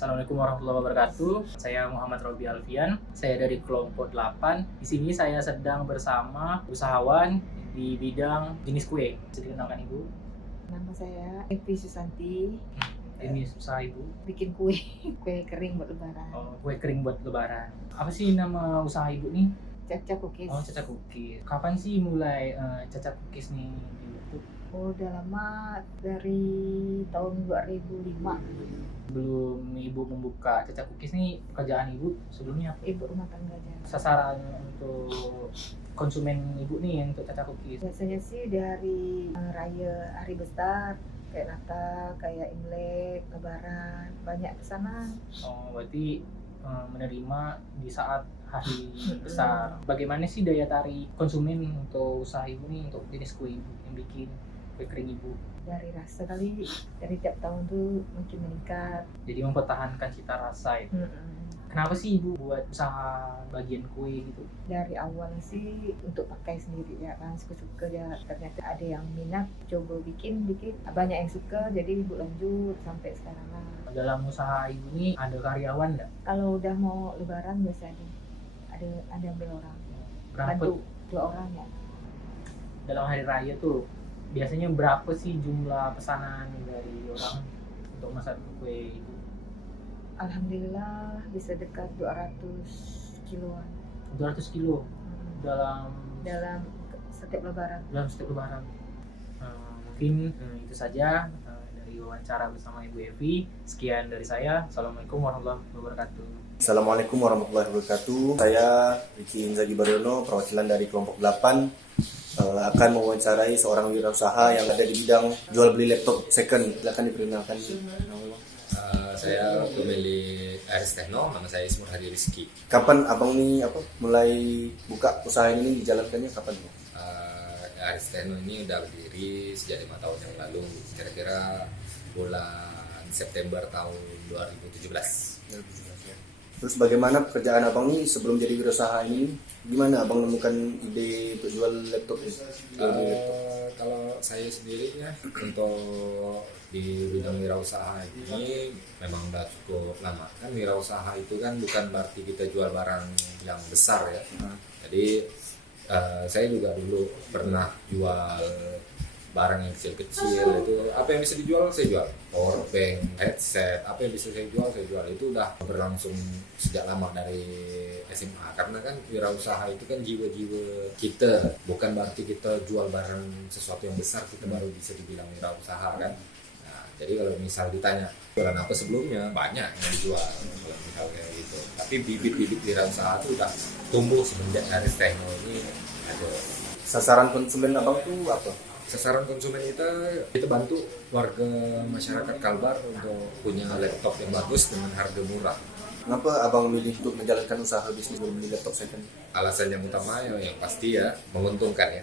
Assalamualaikum warahmatullahi wabarakatuh. Saya Muhammad Robi Alfian. Saya dari kelompok 8. Di sini saya sedang bersama usahawan di bidang jenis kue. Bisa dikenalkan Ibu? Nama saya Evi Susanti. Ini usaha Ibu? Bikin kue, kue kering buat lebaran. Oh, kue kering buat lebaran. Apa sih nama usaha Ibu nih? Caca Cookies. Oh, Caca Cookies. Kapan sih mulai Caca Cookies nih di YouTube? Oh, udah lama, dari tahun 2005. Sebelum Ibu membuka Caca Cookies nih, pekerjaan Ibu sebelumnya apa? Ibu rumah tangga aja. Sasaran untuk konsumen Ibu nih untuk Caca Cookies. Biasanya sih dari raya hari besar, kayak Natal, kayak Imlek, Lebaran, banyak pesanan. Oh, berarti menerima di saat hari besar. Bagaimana sih daya tarik konsumen untuk usaha Ibu nih, untuk jenis kue Ibu yang bikin kue kering Ibu? Dari rasa kali, dari tiap tahun tuh makin meningkat. Jadi mempertahankan cita rasa itu. Kenapa sih Ibu buat usaha bagian kue gitu? Dari awal sih untuk pakai sendiri ya kan, suka-suka ya. Ternyata ada yang minat, coba bikin banyak yang suka, jadi Ibu lanjut sampai sekarang lah. Dalam usaha Ibu nih ada karyawan nggak? Kalau udah mau lebaran biasanya ada ambil orang, Berapa bantu 2 orang ya. dalam hari raya tuh? Biasanya berapa sih jumlah pesanan dari orang untuk masak kue Ibu? Alhamdulillah bisa dekat 200 kiloan 200 kilo dalam setiap lebaran. setiap lebaran. Mungkin itu saja dari wawancara bersama Ibu Evi. Sekian dari saya. Assalamualaikum warahmatullahi wabarakatuh. Assalamualaikum warahmatullahi wabarakatuh. Saya Riki Inzaghi Baryono, perwakilan dari kelompok 8, akan mewawancarai seorang wirausaha yang ada di bidang jual beli laptop second. Silakan diperkenalkan. Saya pemilik Aris Techno, nama saya Ismur Hadi Rizky. Kapan abang nih mulai buka usaha ini, dijalankannya kapan? Aris Techno ini udah berdiri sejak 5 tahun yang lalu, kira-kira bulan September tahun 2017. Terus bagaimana pekerjaan abang nih sebelum jadi wirausaha ini? Gimana abang menemukan ide untuk jual laptop ini? Kalau saya sendiri ya, untuk di bidang wirausaha ini memang udah cukup lama. Kan wirausaha itu kan bukan berarti kita jual barang yang besar ya. Jadi saya juga dulu pernah jual barang yang kecil-kecil, itu apa yang bisa dijual saya jual, power bank, headset, apa yang bisa saya jual. Itu udah berlangsung sejak lama dari SMA, karena kan wirausaha itu kan jiwa-jiwa kita, bukan berarti kita jual barang sesuatu yang besar kita baru bisa dibilang wirausaha kan. Nah, jadi kalau misal ditanya jualan apa sebelumnya, banyak yang dijual kalau misal kayak gitu, tapi bibit-bibit wirausaha itu udah tumbuh semenjak Aris Techno ini ada. Sasaran konsumen abang tuh apa? Sasaran konsumen kita bantu warga masyarakat Kalbar untuk punya laptop yang bagus dengan harga murah. Kenapa abang milih untuk menjalankan usaha bisnis jual beli laptop second? Alasan yang utama yang pasti ya menguntungkan ya.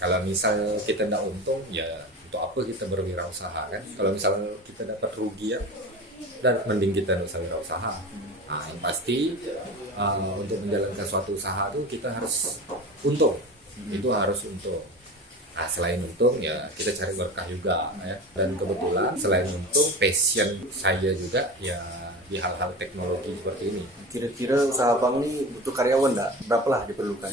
Kalau misal kita tidak untung ya untuk apa kita berwirausaha kan? Kalau misal kita dapat rugi ya, dan mending kita tidak usah wirausaha. Nah, yang pasti untuk menjalankan suatu usaha itu kita harus untung. Itu harus untung. Nah, selain untung ya kita cari berkah juga ya. Dan kebetulan selain untung, passion saya juga ya di hal-hal teknologi seperti ini. Kira-kira usaha abang nih butuh karyawan enggak? Berapa lah diperlukan?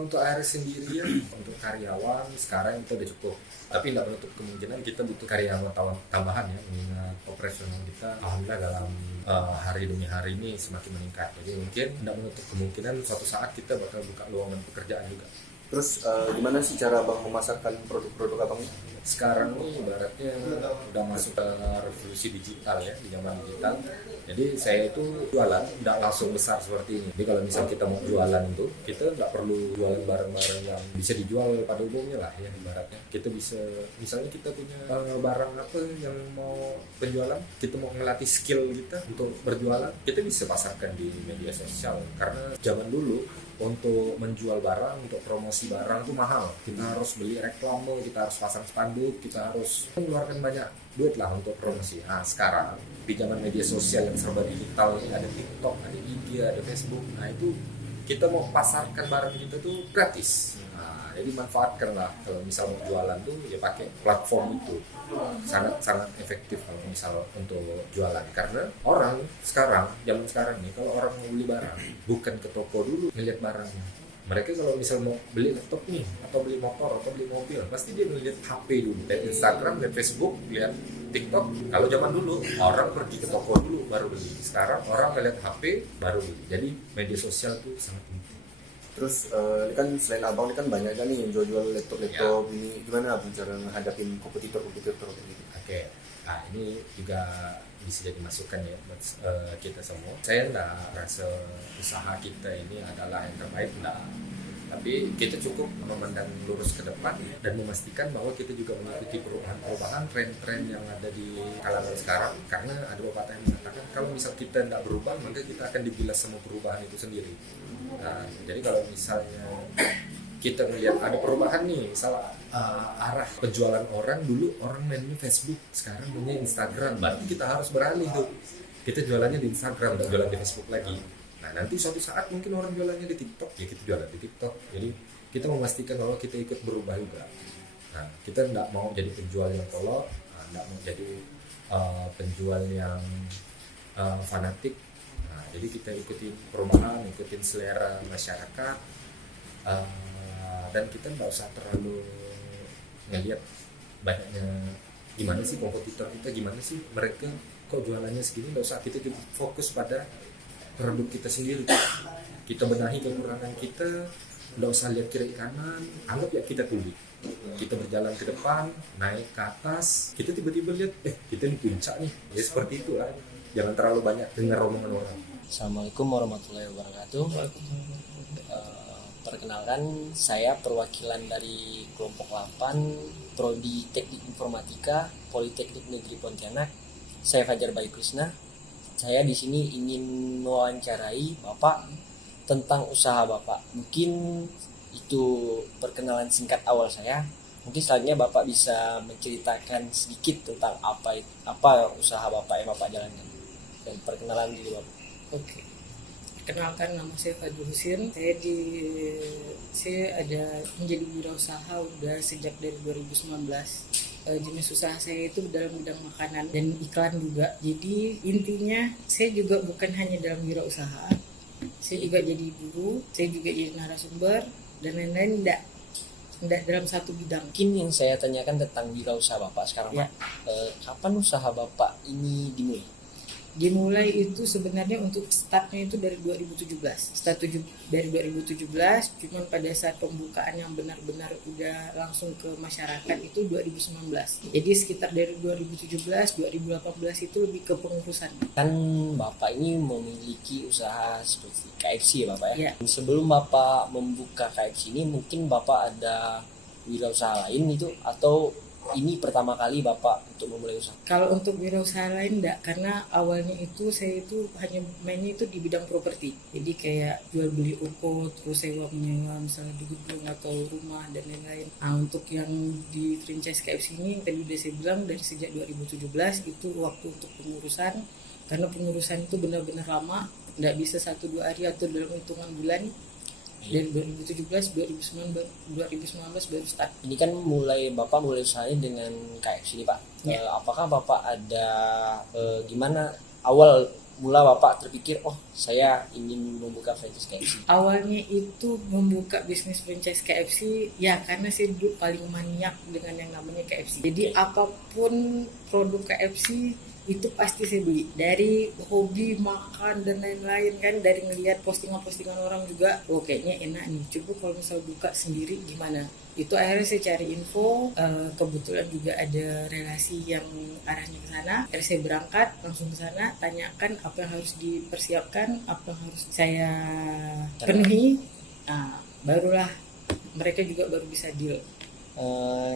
Untuk Aris sendiri ya, untuk karyawan sekarang itu udah cukup. Tapi tidak menutup kemungkinan kita butuh karyawan tambahan ya, mengingat operasional kita alhamdulillah dalam hari demi hari ini semakin meningkat. Jadi mungkin tidak menutup kemungkinan suatu saat kita bakal buka lowongan pekerjaan juga. Terus gimana sih cara abang memasarkan produk-produk abang ini? Sekarang nih ibaratnya udah masuk ke revolusi digital ya, di zaman digital. Jadi saya itu jualan tidak langsung besar seperti ini. Jadi kalau misal kita mau jualan itu, kita nggak perlu jualan barang-barang yang bisa dijual pada umumnya lah ya ibaratnya. Kita bisa, misalnya kita punya barang apa yang mau penjualan, kita mau ngelatih skill kita untuk berjualan, kita bisa pasarkan di media sosial. Karena zaman dulu untuk menjual barang, untuk promosi barang itu mahal. Kita harus beli reklame, kita harus pasang spanduk, kita harus mengeluarkan banyak duit lah untuk promosi. Nah sekarang di zaman media sosial yang serba digital, ada TikTok, ada IG, ada Facebook. Nah itu kita mau pasarkan barang kita tuh gratis. Nah, jadi manfaatkanlah kalau misal mau jualan tuh ya pakai platform itu, sangat efektif kalau misal untuk jualan. Karena orang sekarang, zaman sekarang nih, kalau orang mau beli barang bukan ke toko dulu ngeliat barangnya. Mereka kalau misal mau beli laptop nih, atau beli motor, atau beli mobil, pasti dia ngeliat HP dulu, lihat Instagram, lihat Facebook, lihat TikTok. Kalau zaman dulu orang pergi ke toko dulu baru beli. Sekarang orang ngeliat HP baru beli. Jadi media sosial tuh sangat penting. Terus ini kan selain abang ini kan banyak kan nih yang jual-jual laptop ini, gimana abang cara menghadapin kompetitor gitu? Oke, nah ini juga bisa jadi masukan ya buat kita semua. Saya enggak rasa usaha kita ini adalah yang terbaik, enggak. Tapi kita cukup memandang lurus ke depan dan memastikan bahwa kita juga mengikuti perubahan-perubahan tren-tren yang ada di kalangan sekarang. Karena ada pepatah yang mengatakan kalau misal kita tidak berubah, maka kita akan dibilas sama perubahan itu sendiri. Nah, jadi kalau misalnya kita melihat ada perubahan nih, misal arah penjualan orang, dulu orang mainnya Facebook, sekarang mainnya Instagram, berarti kita harus beralih tuh, kita jualannya di Instagram, nggak jualan di Facebook lagi. Nah nanti suatu saat mungkin orang jualannya di TikTok, ya kita jualan di TikTok. Jadi kita memastikan bahwa kita ikut berubah juga. Nah kita nggak mau jadi penjual yang kolot, nggak mau jadi penjual yang fanatik. Nah, jadi kita ikutin perubahan, ikutin selera masyarakat, dan kita nggak usah terlalu ngelihat banyaknya gimana sih kompetitor kita, gimana sih mereka kok jualannya segini. Nggak usah, kita fokus pada produk kita sendiri. Kita benahi kekurangan kita, nggak usah lihat kiri kanan, anggap ya kita tuli. Kita berjalan ke depan, naik ke atas, kita tiba-tiba lihat kita di puncak nih. Ya seperti itu lah. Jangan terlalu banyak dengar omongan orang. Assalamualaikum warahmatullahi wabarakatuh. Perkenalkan, saya perwakilan dari kelompok 8 Prodi Teknik Informatika Politeknik Negeri Pontianak. Saya Fajar Bayu Krisna. Saya di sini ingin mewawancarai Bapak tentang usaha Bapak. Mungkin itu perkenalan singkat awal saya. Mungkin selanjutnya Bapak bisa menceritakan sedikit tentang apa usaha Bapak yang Bapak jalankan. Dan perkenalan diri Bapak. Oke. Kenalkan, nama saya Fadil Husin. Saya ada menjadi wirausaha udah sejak dari 2019. Jenis usaha saya itu dalam bidang makanan dan iklan juga. Jadi intinya saya juga bukan hanya dalam wirausaha, saya juga jadi guru, saya juga jadi narasumber dan lain-lain, tidak dalam satu bidang. Mungkin yang saya tanyakan tentang wirausaha Bapak sekarang, Ya. Kapan usaha Bapak ini dimulai? Dimulai itu sebenarnya untuk startnya itu dari 2017. Dari 2017, cuman pada saat pembukaan yang benar-benar udah langsung ke masyarakat itu 2019. Jadi sekitar dari 2017, 2018 itu lebih ke pengurusan. Kan Bapak ini memiliki usaha seperti KFC ya Bapak ya? Ya. Sebelum Bapak membuka KFC ini, mungkin Bapak ada wirausaha lain itu, atau ini pertama kali Bapak untuk memulai usaha? Kalau untuk wirausaha lain enggak, karena awalnya itu saya itu hanya mainnya itu di bidang properti. Jadi kayak jual beli ruko, terus sewa menyewa misalnya di gedung atau rumah dan lain-lain. Nah, untuk yang di franchise KFC ini yang tadi udah saya bilang dari sejak 2017 itu waktu untuk pengurusan, karena pengurusan itu benar-benar lama, enggak bisa 1-2 hari atau dalam hitungan bulan. Dari 2017, 2019 baru start. Ini kan Bapak mulai usahanya dengan KFC ini Pak. Ya. Apakah Bapak ada gimana awal mula Bapak terpikir, saya ingin membuka franchise KFC? Awalnya itu membuka bisnis franchise KFC ya karena saya dulu paling maniak dengan yang namanya KFC. Jadi apapun produk KFC itu pasti saya beli, dari hobi makan dan lain-lain kan, dari ngelihat postingan-postingan orang juga, kayaknya enak nih, coba kalau misal buka sendiri gimana. Itu akhirnya saya cari info, kebetulan juga ada relasi yang arahnya ke sana. Akhirnya saya berangkat langsung ke sana, tanyakan apa yang harus dipersiapkan, apa yang harus saya penuhi. Nah, barulah mereka juga baru bisa deal.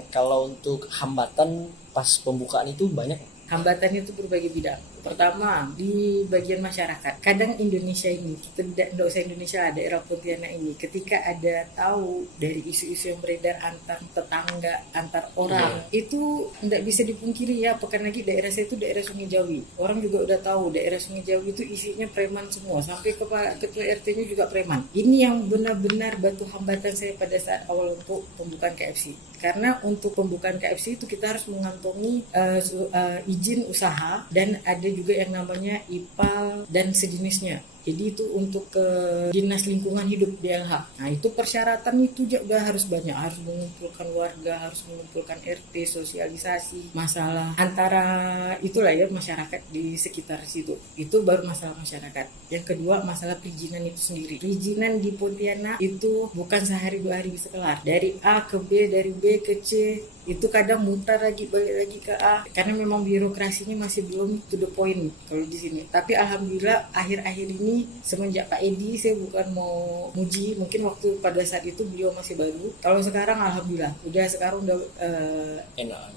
Kalau untuk hambatan pas pembukaan itu banyak? Hambatannya itu berbagai bidang. Pertama, di bagian masyarakat. Kadang Indonesia ini, tidak usah Indonesia, daerah Pontianak ini, ketika ada tahu dari isu-isu yang beredar antar tetangga, antar orang, itu tidak bisa dipungkiri ya, apalagi lagi daerah saya itu daerah Sungai Jawi. Orang juga udah tahu daerah Sungai Jawi itu isinya preman semua, sampai ketua RT-nya juga preman. Ini yang benar-benar batu hambatan saya pada saat awal untuk pembukaan KFC. Karena untuk pembukaan KFC itu kita harus mengantongi izin usaha, dan ada juga yang namanya IPAL dan sejenisnya. Jadi itu untuk ke Dinas Lingkungan Hidup DLH. Nah itu persyaratan itu juga harus banyak, harus mengumpulkan warga, harus mengumpulkan RT, sosialisasi masalah antara itulah ya masyarakat di sekitar situ. Itu baru masalah masyarakat. Yang kedua masalah perizinan itu sendiri. Perizinan di Pontianak itu bukan sehari 2 hari bisa kelar. Dari A ke B, dari B ke C, itu kadang mutar lagi, balik lagi ke A, karena memang birokrasinya masih belum to the point kalau di sini. Tapi alhamdulillah akhir-akhir ini semenjak Pak Edi, saya bukan mau muji, mungkin waktu pada saat itu beliau masih baru. Kalau sekarang alhamdulillah sekarang udah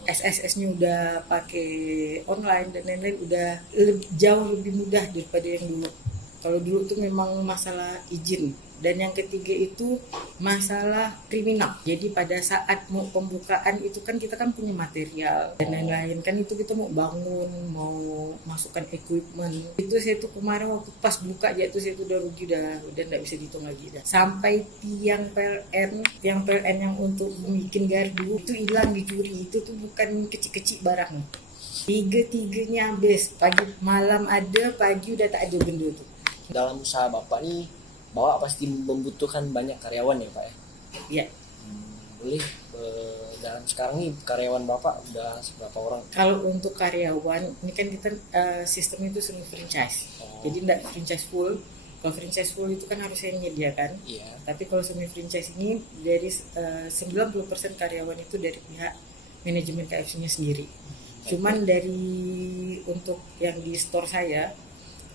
SSS-nya udah pakai online dan lain-lain, udah jauh lebih mudah daripada yang dulu. Kalau dulu tuh memang masalah izin. Dan yang ketiga itu masalah kriminal. Jadi pada saat mau pembukaan itu kan kita kan punya material dan lain-lain, kan itu kita mau bangun, mau masukkan equipment. Itu saya tuh kemarin waktu pas buka aja tuh saya tuh udah rugi, udah enggak bisa dihitung lagi dah. Sampai tiang PLN yang untuk bikin gardu itu hilang, dicuri. Itu tuh bukan kecil-kecil barang. Tiga-tiganya habis. Pagi malam ada, pagi udah tak ada benda tuh. Dalam usaha Bapak nih, Bapak pasti membutuhkan banyak karyawan ya Pak ya? Iya. Boleh, dalam sekarang nih karyawan Bapak udah berapa orang? Kalau untuk karyawan, ini kan kita sistem itu semi franchise. Jadi tidak franchise full. Kalau franchise full itu kan harus saya menyediakan. Iya. Tapi kalau semi franchise ini dari 90% karyawan itu dari pihak manajemen KFC-nya sendiri. Cuman dari untuk yang di store saya,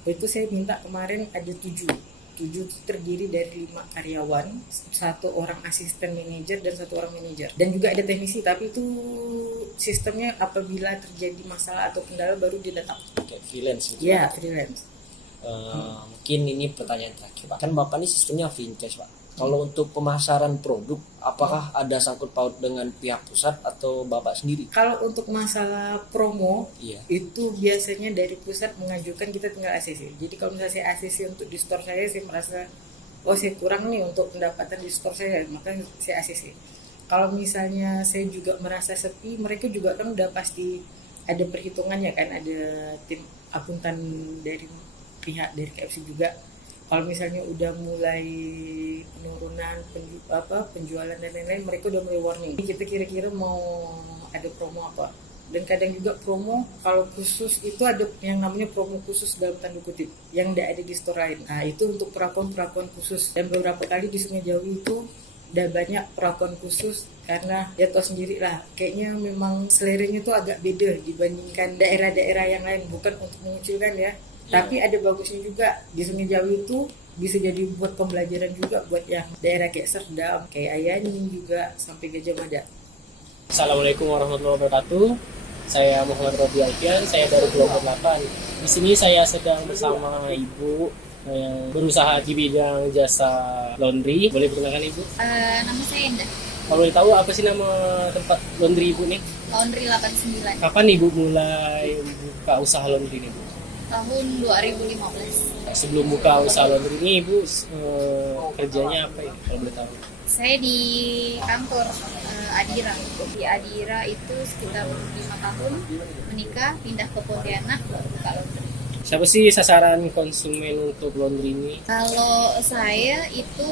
itu saya minta kemarin ada 7 terdiri dari 5 karyawan, 1 orang asisten manajer dan 1 orang manajer, dan juga ada teknisi. Tapi itu sistemnya apabila terjadi masalah atau kendala baru dia datang. Kayak freelance gitu. Ya, freelance. Mungkin ini pertanyaan terakhir Pak. Kan Bapak ini sistemnya franchise Pak. Kalau untuk pemasaran produk, apakah ada sangkut paut dengan pihak pusat atau Bapak sendiri? Kalau untuk masalah promo, Iya. itu biasanya dari pusat mengajukan, kita tinggal ACC. Jadi kalau misalnya saya ACC untuk di store saya merasa, saya kurang nih untuk pendapatan di store saya, maka saya ACC. Kalau misalnya saya juga merasa sepi, mereka juga kan udah pasti ada perhitungannya kan, ada tim akuntan dari pihak dari KFC juga. Kalau misalnya udah mulai penurunan penjualan dan lain-lain, mereka udah mulai warning. Kita kira-kira mau ada promo apa. Dan kadang juga promo, kalau khusus itu ada yang namanya promo khusus dalam tanda kutip, yang tidak ada di store lain. Nah itu untuk perlakuan khusus. Dan beberapa kali di Sungai Jawi itu udah banyak perlakuan khusus, karena ya tau sendiri lah, kayaknya memang seleranya itu agak beda dibandingkan daerah-daerah yang lain. Bukan untuk mengucilkan ya, tapi ada bagusnya juga. Di Sungai Jawi itu bisa jadi buat pembelajaran juga buat yang daerah kayak Serdam, kayak Ayani juga, sampai Gajah Mada. Assalamualaikum warahmatullahi wabarakatuh. Saya Muhammad Robi Alfian, saya dari kelompok 8. Di sini saya sedang bersama Ibu yang berusaha di bidang jasa laundry. Boleh perkenalkan Ibu? Nama saya Indah. Kalau boleh tahu apa sih nama tempat laundry Ibu nih? Laundry 89. Kapan Ibu mulai buka usaha laundry ini Bu? Tahun 2015. Sebelum buka usaha laundry ini Ibu kerjanya apa ya kalau boleh tahu? Saya di kantor Adira. Di Adira itu sekitar 5 tahun, menikah, pindah ke Pontianak, buka laundry. Siapa sih sasaran konsumen untuk laundry ini? Kalau saya itu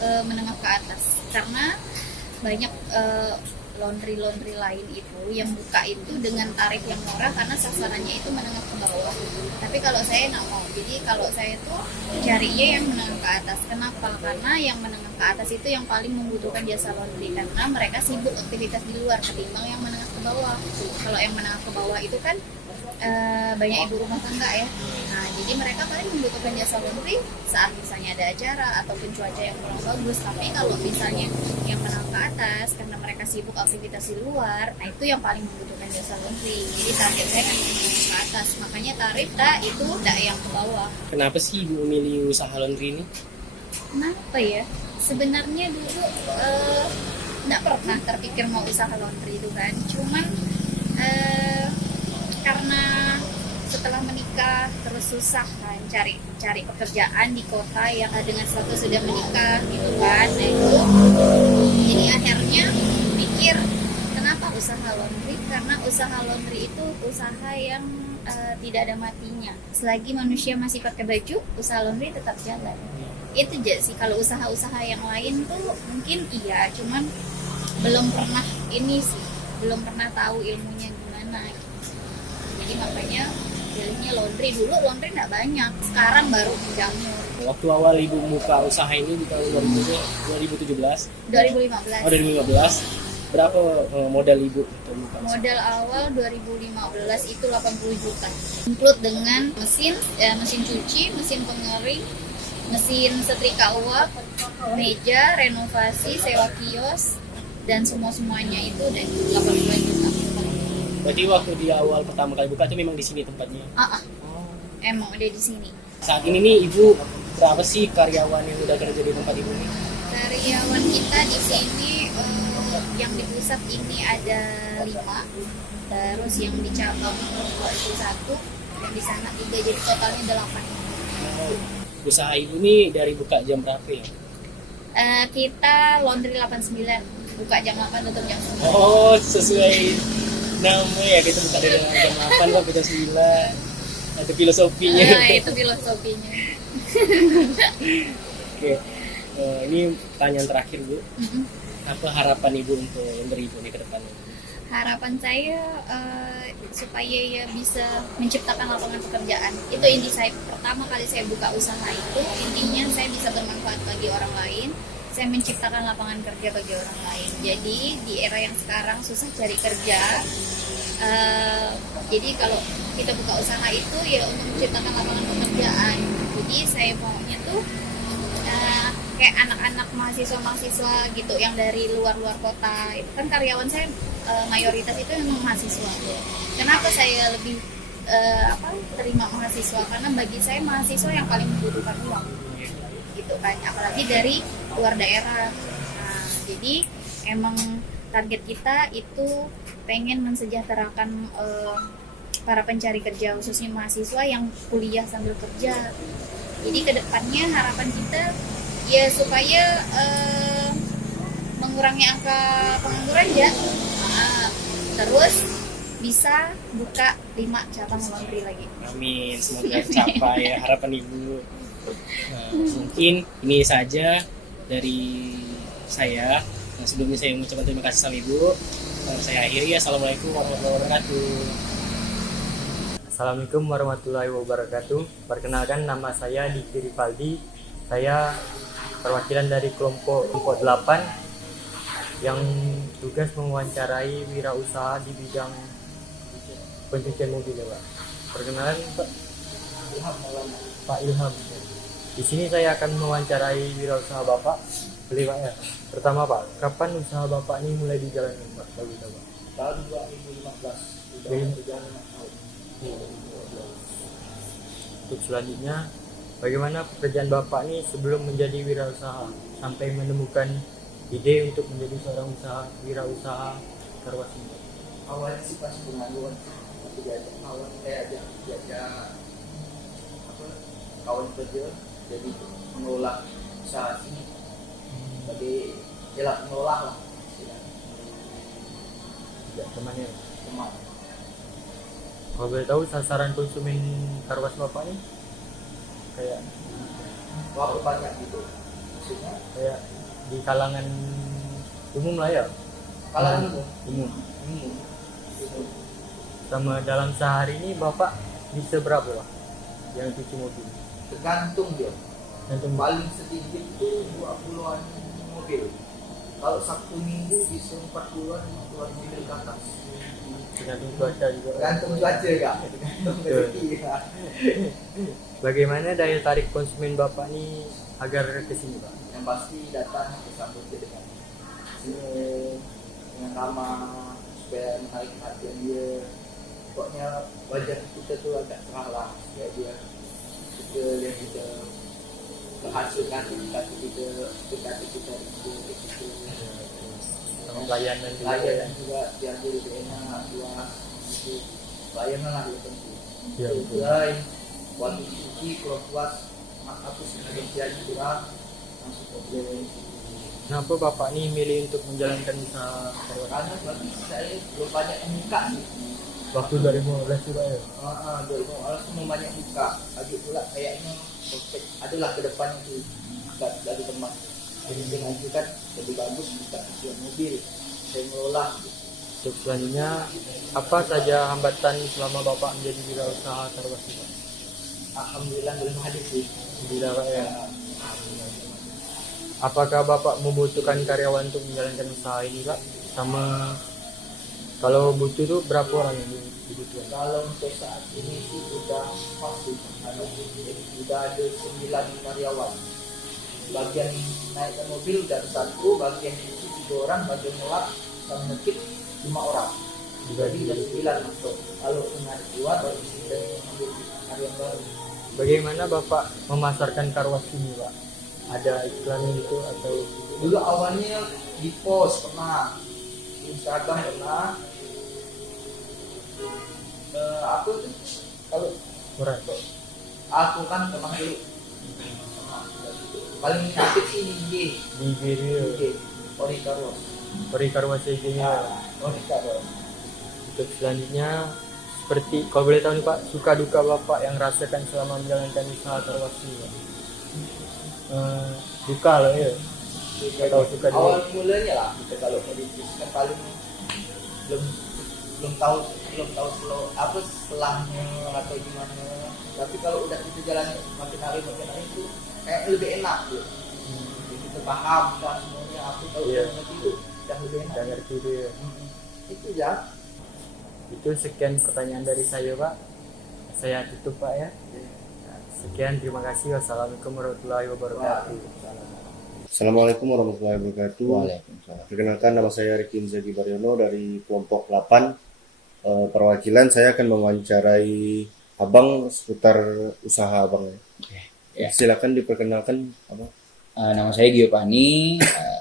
menengah ke atas, karena banyak laundry lain itu yang buka itu dengan tarif yang murah karena sasarannya itu menengah ke bawah. Tapi kalau saya nggak mau. Jadi kalau saya tuh carinya yang menengah ke atas. Kenapa? Karena yang menengah ke atas itu yang paling membutuhkan jasa laundry, karena mereka sibuk aktivitas di luar ketimbang yang menengah ke bawah. Kalau yang menengah ke bawah itu kan banyak ibu rumah tangga ya. Nah, jadi mereka paling membutuhkan jasa laundry saat misalnya ada acara ataupun cuaca yang kurang bagus. Tapi kalau misalnya yang menengah ke atas, karena mereka sibuk aktivitas di luar, nah itu yang paling membutuhkan jasa laundry. Jadi target saya kan menengah ke atas, makanya tarif kita itu tidak yang ke bawah. Kenapa sih Ibu memilih usaha laundry ini? Kenapa ya? Sebenarnya dulu nggak pernah terpikir mau usaha laundry itu kan. Cuman karena setelah menikah terus susah kan cari pekerjaan di kota yang dengan status sudah menikah gitu kan. Nah itu jadi akhirnya mikir kenapa usaha laundry? Karena usaha laundry itu usaha yang tidak ada matinya. Selagi manusia masih pakai baju, usaha laundry tetap jalan. Itu aja sih. Kalau usaha-usaha yang lain tuh mungkin iya, cuman belum pernah belum pernah tahu ilmunya gimana gitu. Jadi makanya pilihnya laundry. Dulu laundry nggak banyak, sekarang baru menjamur. Waktu awal Ibu buka usaha ini di tahun 2017? 2015. Oh, 2015. Berapa modal Ibu untuk buka usaha? Modal awal 2015 itu 80 juta. Include dengan mesin cuci, mesin pengering, mesin setrika uap, meja, renovasi, sewa kios, dan semuanya itu udah 80 juta. Berarti waktu di awal pertama kali buka itu memang di sini tempatnya? Emang udah di sini. Saat ini nih Ibu berapa sih karyawan yang udah kerja di tempat Ibu nih? Karyawan kita di sini yang di pusat ini ada 5, terus yang di cabang itu 1, dan di sana 3, jadi totalnya 8. Usaha Ibu nih dari buka jam berapa ya? Kita laundry 89, buka jam 8, tutup jam 9. Oh, sesuai nama ya, kita buka dari jam 8 kok jam 9. Itu filosofinya. Itu filosofinya. Oke. Ini pertanyaan terakhir Bu. Apa harapan Ibu untuk laundry Ibu nih ke depannya? Harapan saya supaya ya bisa menciptakan lapangan pekerjaan. Itu inti saya. Pertama kali saya buka usaha itu intinya saya bisa bermanfaat bagi orang lain. Saya menciptakan lapangan kerja bagi orang lain. Jadi di era yang sekarang susah cari kerja. Jadi kalau kita buka usaha itu ya untuk menciptakan lapangan pekerjaan. Jadi saya maunya tuh kayak anak-anak mahasiswa gitu yang dari luar kota. Itu kan karyawan saya mayoritas itu memang mahasiswa. Kenapa saya lebih terima mahasiswa? Karena bagi saya mahasiswa yang paling membutuhkan uang, gitu kan. Apalagi dari luar daerah. Nah, jadi emang target kita itu pengen mensejahterakan para pencari kerja, khususnya mahasiswa yang kuliah sambil kerja. Jadi kedepannya harapan kita ya supaya mengurangi angka pengangguran ya. Terus bisa buka 5 cabang laundry lagi. Amin, semoga tercapai ya harapan Ibu. Mungkin ini saja dari saya. Sebelumnya saya mengucapkan terima kasih sama Ibu. Saya akhiri. Assalamualaikum warahmatullahi wabarakatuh. Assalamualaikum warahmatullahi wabarakatuh. Perkenalkan, nama saya Diki Rivaldi. Saya perwakilan dari kelompok 8 yang tugas mewawancarai wirausaha di bidang pencucian mobil ya Pak. Perkenalan Pak Ilham. Di sini saya akan mewawancarai wirausaha Bapak. Boleh Pak ya? Pertama Pak, kapan usaha Bapak ini mulai dijalankan Pak? Bagi kita Pak. Tahun 2015. Sudah berjalan 6 tahun. Untuk selanjutnya, bagaimana pekerjaan Bapak ini sebelum menjadi wirausaha sampai menemukan ide untuk menjadi seorang wirausaha karwas ini? Awalnya sih pas pengangguran, tapi awal saya diajak kawan kerja, jadi mengelola usaha sini. Jadi jelas mengelola lah. Tidak temannya. Teman. Kalau boleh tahu sasaran konsumen karwas Bapak ini kayak Wah, banyak gitu. Maksudnya kayak di kalangan umum lah ya. kalangan Umum. umum. Gitu. Sama dalam sehari ini Bapak bisa berapa Pak yang cuci mobil? Tergantung dia. Gantung Paling sedikit itu 20-an mobil. Kalau Sabtu Minggu bisa 40-an, 50-an mobil ke atas. tergantung cuaca juga. Tergantung cuaca ya. Tergantung rezeki ya. Bagaimana daya tarik konsumen Bapak ini agar ke sini Pak? Yang pasti datang ke sambut dengan senyum, dengan ramah, supaya menarik perhatian dia. pokoknya wajah kita tuh agak cerah lah, kayak dia kita yang kita kehasilkan tapi kita itu Sama pelayanan juga. layanan juga biar dia lebih enak, luas itu layanan lah yang penting. Iya, Itu betul. lain waktu suci kalau puas aku sengaja jadi kurang langsung problem. Kenapa Bapak nih milih untuk menjalankan usaha karyawan? Karena bagi saya belum banyak yang buka sih. Waktu 2015 juga ya? 2015 itu banyak buka. Lagi pula kayaknya prospek adalah ke depannya tuh dari teman. Jadi dengan itu kan lebih bagus buka usia mobil. Saya ngelola. Untuk selanjutnya, apa saja hambatan selama Bapak menjadi wirausaha Tarwas ini, Pak? Alhamdulillah belum ada sih. Alhamdulillah, Pak ya. Apakah Bapak membutuhkan karyawan untuk menjalankan usaha ini, Pak? Sama kalau butuh tuh berapa orang yang dibutuhkan? Kalau untuk saat ini sih sudah pasti ada, jadi sudah ada 9 karyawan. Bagian naikkan mobil udah 1, bagian itu 3 orang, bagian ngelap sama ngekip 5 orang. Jadi udah 9 untuk kalau naik keluar baru kita ambil karyawan baru. Bagaimana Bapak memasarkan Tarwas ini, Pak? Ada iklan gitu atau Dulu awalnya di post pernah, di Instagram pernah. Aku tuh kalau murah? aku kan teman dulu paling aktif sih di Di video Ori Karwas. Peri Karwas IG-nya. Ori Karwas. Untuk selanjutnya, seperti kalau boleh tahu nih Pak, suka duka Bapak yang rasakan selama menjalankan usaha Tarwas ini, Pak? Duka loh ya. Atau suka dulu? Awal mulanya lah kita kalau merintis kan paling belum tahu apa setelahnya atau gimana. Tapi kalau udah kita jalan makin hari itu kayak lebih enak gitu. Jadi kita paham kan semuanya, aku tahu semuanya itu udah lebih enak. Udah ngerti itu ya. Itu ya. Itu sekian pertanyaan dari saya, Pak. Saya tutup, Pak ya. Sekian, terima kasih. Wassalamualaikum warahmatullahi wabarakatuh. Assalamualaikum warahmatullahi wabarakatuh. Waalaikumsalam. Perkenalkan, nama saya Rikin Zaki Baryono dari kelompok 8 perwakilan. Saya akan mewawancarai Abang seputar usaha Abang. Ya. Silakan diperkenalkan, Abang. Nama saya Giovanni.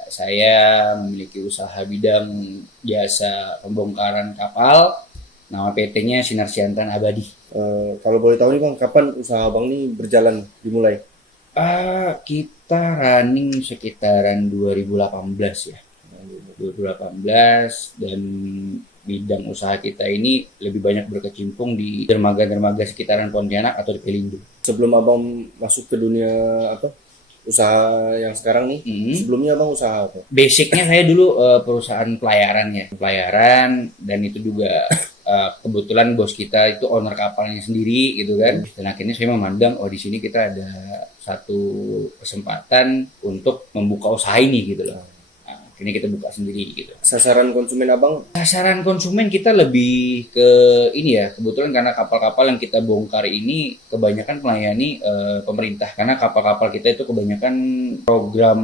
Saya memiliki usaha bidang jasa pembongkaran kapal. Nama PT-nya Sinar Siantan Abadi. Kalau boleh tahu nih Bang, kapan usaha Abang ini berjalan, dimulai? Kita running sekitaran 2018 ya. 2018, dan bidang usaha kita ini lebih banyak berkecimpung di dermaga-dermaga sekitaran Pontianak atau di Pelindo. Sebelum Abang masuk ke dunia usaha yang sekarang nih, sebelumnya Abang usaha apa? Basicnya saya dulu perusahaan pelayaran, dan itu juga kebetulan bos kita itu owner kapalnya sendiri gitu kan. Dan akhirnya saya memandang, oh di sini kita ada satu kesempatan untuk membuka usaha ini gitu loh. Nah, akhirnya kita buka sendiri gitu. Sasaran konsumen Abang? Sasaran konsumen kita lebih ke ini ya, kebetulan karena kapal-kapal yang kita bongkar ini kebanyakan melayani pemerintah, karena kapal-kapal kita itu kebanyakan program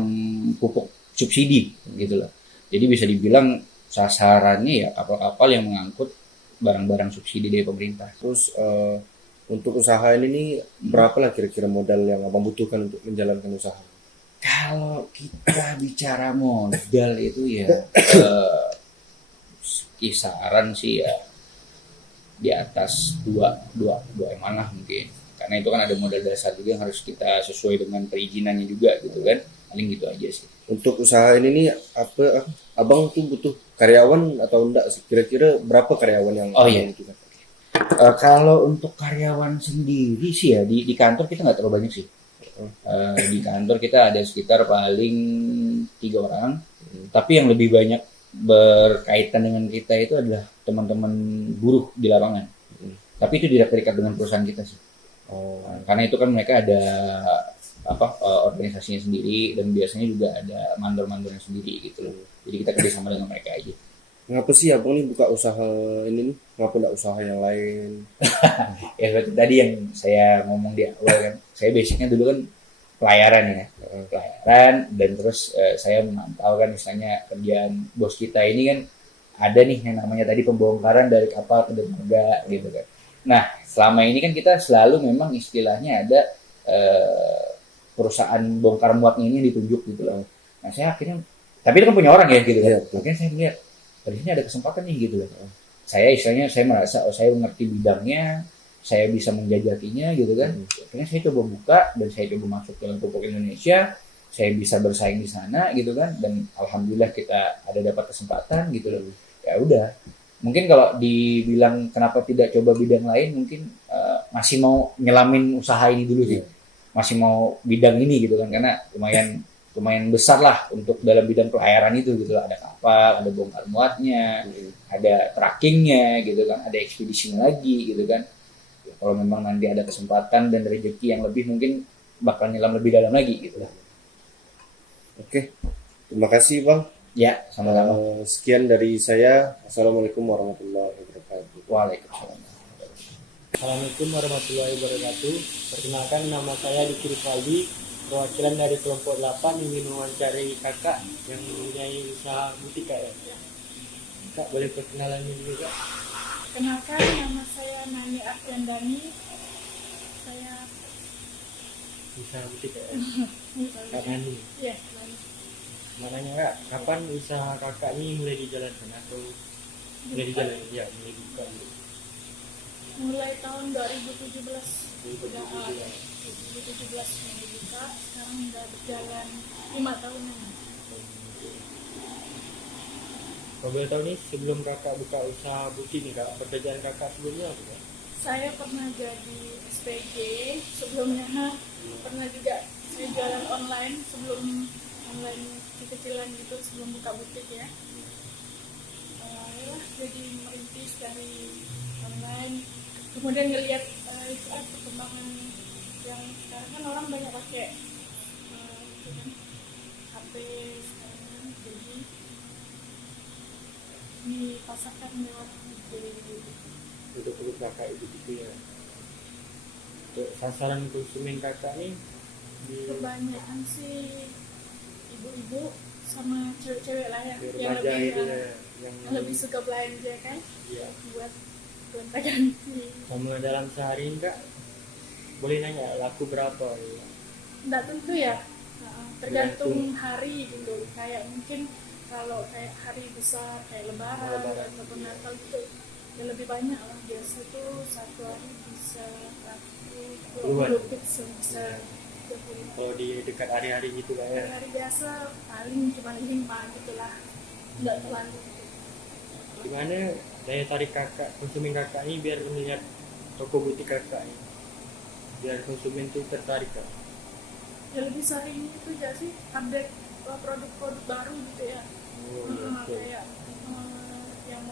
pupuk subsidi gitu loh. Jadi bisa dibilang sasarannya ya kapal-kapal yang mengangkut barang-barang subsidi dari pemerintah. Terus untuk usaha ini nih, berapa lah kira-kira modal yang Abang butuhkan untuk menjalankan usaha? Kalau kita bicara modal itu ya kisaran sih ya di atas 2 eman lah mungkin. Karena itu kan ada modal dasar juga yang harus kita sesuai dengan perizinannya juga gitu kan. Paling gitu aja sih. Untuk usaha ini nih, apa Abang tuh butuh karyawan atau enggak sih? Kira-kira berapa karyawan yang Abang butuhkan? Kalau untuk karyawan sendiri sih ya di kantor kita nggak terlalu banyak sih. Di kantor kita ada sekitar paling 3 orang. Tapi yang lebih banyak berkaitan dengan kita itu adalah teman-teman buruh di lapangan. Tapi itu tidak terikat dengan perusahaan kita sih. Karena itu kan mereka ada organisasinya sendiri, dan biasanya juga ada mandor-mandornya sendiri gitu loh. Jadi kita kerjasama dengan mereka aja. Ngapa sih Abang nih buka usaha ini nih? Ngapa enggak usaha yang lain? Ya seperti tadi yang saya ngomong di awal kan, saya basicnya dulu kan pelayaran ya, dan terus saya memantau kan misalnya kerjaan bos kita ini kan ada nih yang namanya tadi pembongkaran dari kapal ke dermaga gitu kan. Nah, selama ini kan kita selalu memang istilahnya ada perusahaan bongkar muatnya ini yang ditunjuk gitu loh. Nah, saya akhirnya, tapi itu kan punya orang ya gitu kan. Akhirnya saya melihat dari sini ada kesempatan nih gitu loh. Saya istilahnya saya merasa saya mengerti bidangnya, saya bisa menjajakinya gitu kan. Akhirnya saya coba buka dan saya coba masuk dalam pupuk Indonesia. Saya bisa bersaing di sana gitu kan, dan alhamdulillah kita ada dapat kesempatan gitu loh. Ya udah, mungkin kalau dibilang kenapa tidak coba bidang lain, mungkin masih mau nyelamin usaha ini dulu sih, masih mau bidang ini gitu kan, karena lumayan besar lah untuk dalam bidang pelayaran itu gitu loh. Ada kapal, ada bongkar muatnya, ada trackingnya gitu kan, ada ekspedisinya lagi gitu kan. Ya, kalau memang nanti ada kesempatan dan rezeki yang lebih, mungkin bakal nyelam lebih dalam lagi gitu lah. Oke, terima kasih Bang. Ya, sama-sama. Sekian dari saya. Assalamualaikum warahmatullahi wabarakatuh. Waalaikumsalam. Assalamualaikum warahmatullahi wabarakatuh. Perkenalkan, nama saya Diki Rifaldi, perwakilan dari kelompok 8 ingin mewawancari kakak yang mempunyai usaha butik Kak ya. Kak, boleh perkenalan dulu Kak? Kenalkan, nama saya Nani Afriandani. Saya Usaha butik Kak ya? Kak Nani? Iya. Mananya Kak, kapan usaha kakak ini mulai dijalankan atau mulai dijalankan? Ya, mulai buka dulu. Mulai tahun 2017 udah ada 2017 mulai buka, sekarang udah berjalan 5 tahun ini. Kalau boleh tahu nih, sebelum kakak buka usaha butik nih Kak, pekerjaan kakak sebelumnya apa Kak? Saya pernah jadi SPG, sebelumnya pernah juga saya jualan online sebelum online kecil-kecilan gitu sebelum buka butik ya. Ya jadi merintis dari online, kemudian ngelihat perkembangan yang sekarang kan orang banyak pakai gitu kan, HP sekarang, jadi dipasarkan lewat Produk-produk kakak itu gitu ya. Untuk sasaran konsumen kakak nih kebanyakan sih ibu-ibu sama cewek-cewek lah yang remaja lebih itu ya, yang lebih suka belanja kan, iya. buat gonta-ganti. Sama dalam sehari ini Kak, boleh nanya laku berapa ya? Nggak tentu ya, tergantung hari gitu. Kayak mungkin kalau kayak hari besar kayak lebaran ataupun Natal gitu ya lebih banyak lah. Biasa tuh satu hari bisa laku 20 pizza bisa. Kalau di dekat hari-hari gitu Kak ya? Hari biasa paling cuma 5 gitu lah, nggak terlalu. Gimana daya tarik kakak, konsumen kakak ini biar melihat toko butik kakak ini, biar konsumen tuh tertarik Kak? Ya lebih sering itu aja sih, update produk-produk baru gitu ya. Kayak yang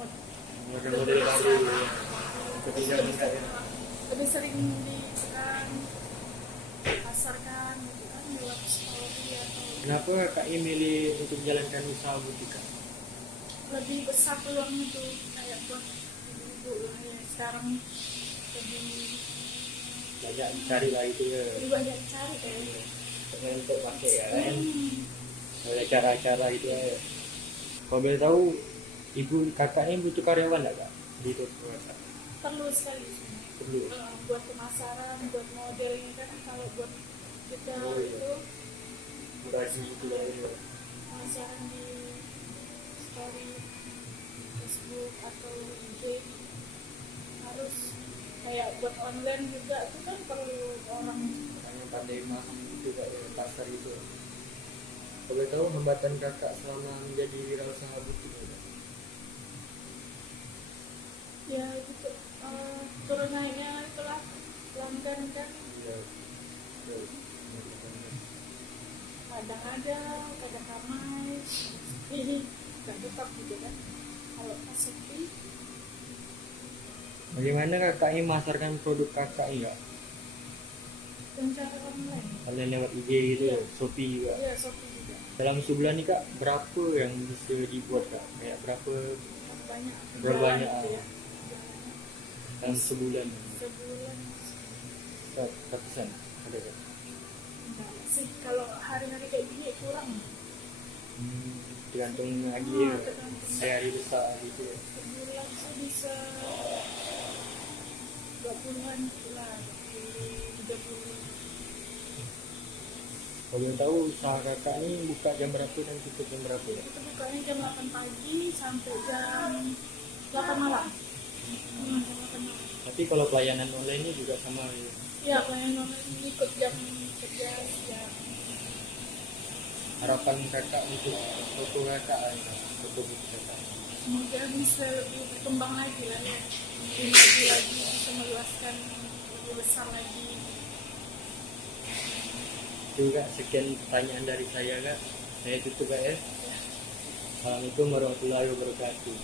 model-model baru ya. Kebijakan Kak ya? Lebih sering pasarkan gitu kan lewat story atau. Kenapa Kak ini milih untuk menjalankan usaha butik Kak? Lebih besar peluang itu kayak buat ibu-ibu lah ya, sekarang lebih banyak dicari lah itu ya. Lebih banyak dicari kayaknya. Untuk pakai ya kan? Ada cara-cara gitu ya. Kalau boleh tahu, ibu kakak ini butuh karyawan nggak Kak di toko kakak? Perlu sekali. Perlu. Buat pemasaran, buat modeling kan, kalau buat kita itu rajin gitu lah ya. pemasaran di story Facebook atau IG harus kayak buat online juga itu kan perlu orang yang pandai masuk itu Kak ya, pasar itu. Kalau boleh tahu hambatan kakak selama menjadi wirausaha butik ya? Ya gitu, turun naiknya itulah pelanggan kan. Iya. Kadang ada, kadang ramai, nggak tetap gitu kan. Kalau pas sepi, Bagaimana kakak ini memasarkan produk kakak ini Kak? dan cara online. Kalian lewat IG gitu ya, Shopee juga. Iya, Shopee juga. Dalam sebulan nih Kak, berapa yang bisa dibuat Kak? Kayak berapa Banyak. banyak Gitu ya. dalam sebulan? Sebulan Ratusan ada Kak? enggak sih, kalau hari-hari kayak gini kurang. Tergantung lagi ya, hari besar gitu ya. Sebulan sih bisa 20-an lah, 30. Kalau yang tahu usaha kakak ini buka jam berapa dan tutup jam berapa ya? Itu bukanya jam 8 pagi sampai jam 8 malam. Jam 8 malam. Tapi kalau pelayanan online ini juga sama ya? Ya, pelayanan online ikut jam kerja ya. Harapan kakak untuk foto kakak, foto buku kakak. Semoga bisa lebih berkembang lagi lah ya, lebih lagi bisa meluaskan lebih besar lagi. Juga sekian pertanyaan dari saya kak, saya tutup kak ya. Assalamualaikum warahmatullahi wabarakatuh.